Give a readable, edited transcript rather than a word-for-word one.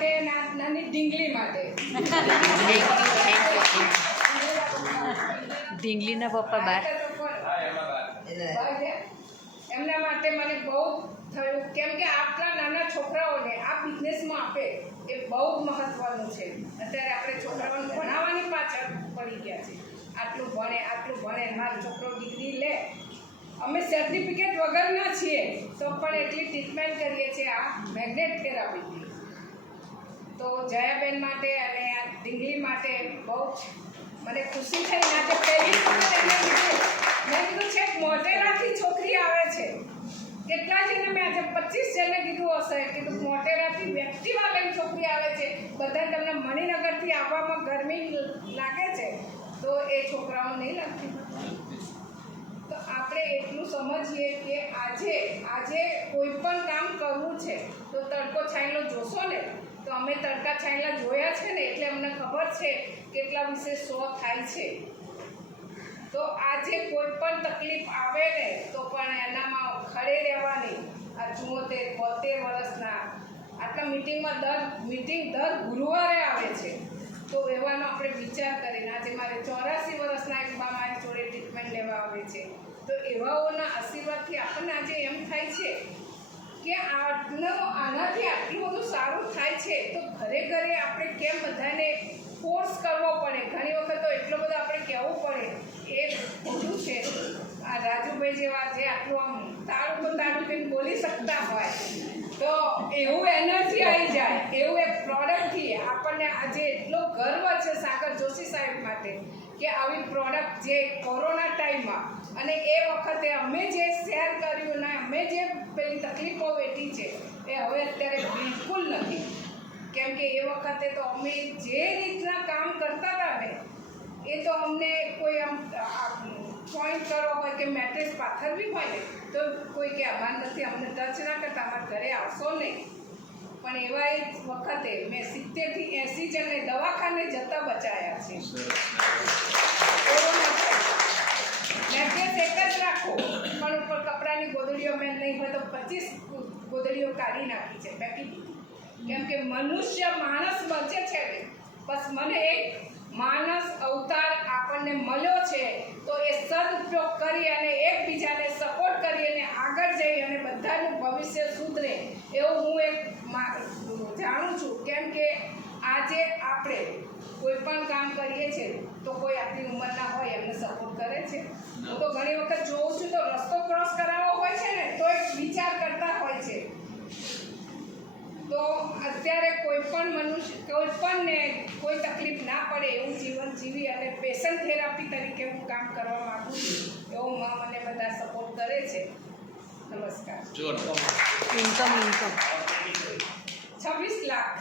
માટે નાની ઢીંગલી માટે ઢીંગલીના પપ્પા બાર એમના માટે મને બહુ થયું કેમ કે આટલા નાના છોકરાઓને આ બિઝનેસમાં આપે એ બહુ મહત્વનું છે. અત્યારે આપણે છોકરાઓને ભણાવવાની પાછળ પડી ગયા છે. આટલું ભણે મારો છોકરો ડિગ્રી લે. અમે સર્ટિફિકેટ વગરના છીએ તો પણ એટલી ટ્રીટમેન્ટ કરીએ છીએ આ મેગ્નેટ થેરાપીથી. તો જયાબેન માટે અને આ ઢીંગલી માટે બહુ મને ખુશી થઈ. આજે પહેલી વખત એમને મેં કીધું છે મોટેરાથી છોકરી આવે છે. કેટલા જઈને મેં આજે 25 જણને કીધું હશે કીધું મોટેરાથી વ્યક્તિમાં લઈને છોકરી આવે છે. બધા તમને મણિનગરથી આવવામાં ગરમી લાગે છે તો એ છોકરાઓ નહીં લાગતી. તો આપણે એટલું સમજીએ કે આજે કોઈ પણ કામ કરવું છે તો તડકો છાંયલો જોશો ને તો અમે તડકા છાંયલા જોયા છે ને એટલે અમને ખબર છે કેટલા વિશે 100 થાય છે. તો આજે કોઈ પણ તકલીફ આવે ને તો પણ એનામાં ખડે રહેવાની. આ 74 72 વર્ષના આટલા મીટિંગ દર ગુરુવારે આવે છે. તો એવાનો આપણે વિચાર કરીને આજે મારે 84 વર્ષના એક બા મારી જોડે ટ્રીટમેન્ટ લેવા આવે છે. તો એવાઓના આશીર્વાદથી આપણને આજે એમ થાય છે કે આનાથી આટલું બધું સારું થાય છે તો ઘરે આપણે કેમ બધાને ફોર્સ કરવો પડે. ઘણી વખત તો એટલો બધો આપણે કહેવું પડે એ ખોટું છે. આ રાજુભાઈ જેવા જે આટલું આમ તાળું કંઈ બોલી શકતા હોય તો એવું એનર્જી આવી જાય. એવું એક પ્રોડક્ટથી આપણને આજે એટલો ગર્વ છે સાગર જોશી સાહેબ માટે કે આવી પ્રોડક્ટ જે કોરોના ટાઈમમાં અને એ વખતે અમે જે શેર કર્યું ને અમે જે પેલી તકલીફો વેઠી છે એ હવે અત્યારે બિલકુલ નથી. કેમ કે એ વખતે તો અમે જે રીતના કામ કરતા હતા ને એ તો અમને કોઈ આમ પોઈન્ટ કરવો હોય કે મેટ્રેસ પાથરવી હોય ને તો કોઈ કે અમાર નથી, અમને ટચ ના કરતા, અમારા ઘરે આવશો નહીં. પણ એવા એક વખતે મેં 70 થી 80 જણને દવાખાને જતા બચાયા છે. મેટ્રેસ એક જ રાખો પણ ઉપર કપડાની ગોદડીઓ મેં નહીં હોય તો 25 ગોદડીઓ કાઢી નાખી છે, ફેંકી દીધી. કેમ કે મનુષ્ય માણસ બચે છે ને બસ. મને એક માનસ અવતાર આપણને મળ્યો છે તો એ સદુપયોગ કરી અને એકબીજાને સપોર્ટ કરી અને આગળ જઈ અને બધાનું ભવિષ્ય સુધરે એવું હું એક જાણું છું. કેમ કે આજે આપણે કોઈ પણ કામ કરીએ છીએ તો કોઈ આપણી ઉંમરના હોય એમને સપોર્ટ કરે છે. હું તો ઘણી વખત જોઉં છું તો રસ્તો ક્રોસ કરાવવો હોય છે ને તો એક વિચાર કરતા હોય છે. તો અત્યારે કોઈ પણ મનુષ્ય કોઈ પણને કોઈ તકલીફ ના પડે એવું જીવન જીવી અને પેશન્ટ થેરાપી તરીકે હું કામ કરવા માગું છું. એવું મને બધા સપોર્ટ કરે છે. નમસ્કાર. ઇન્કમ 26 લાખ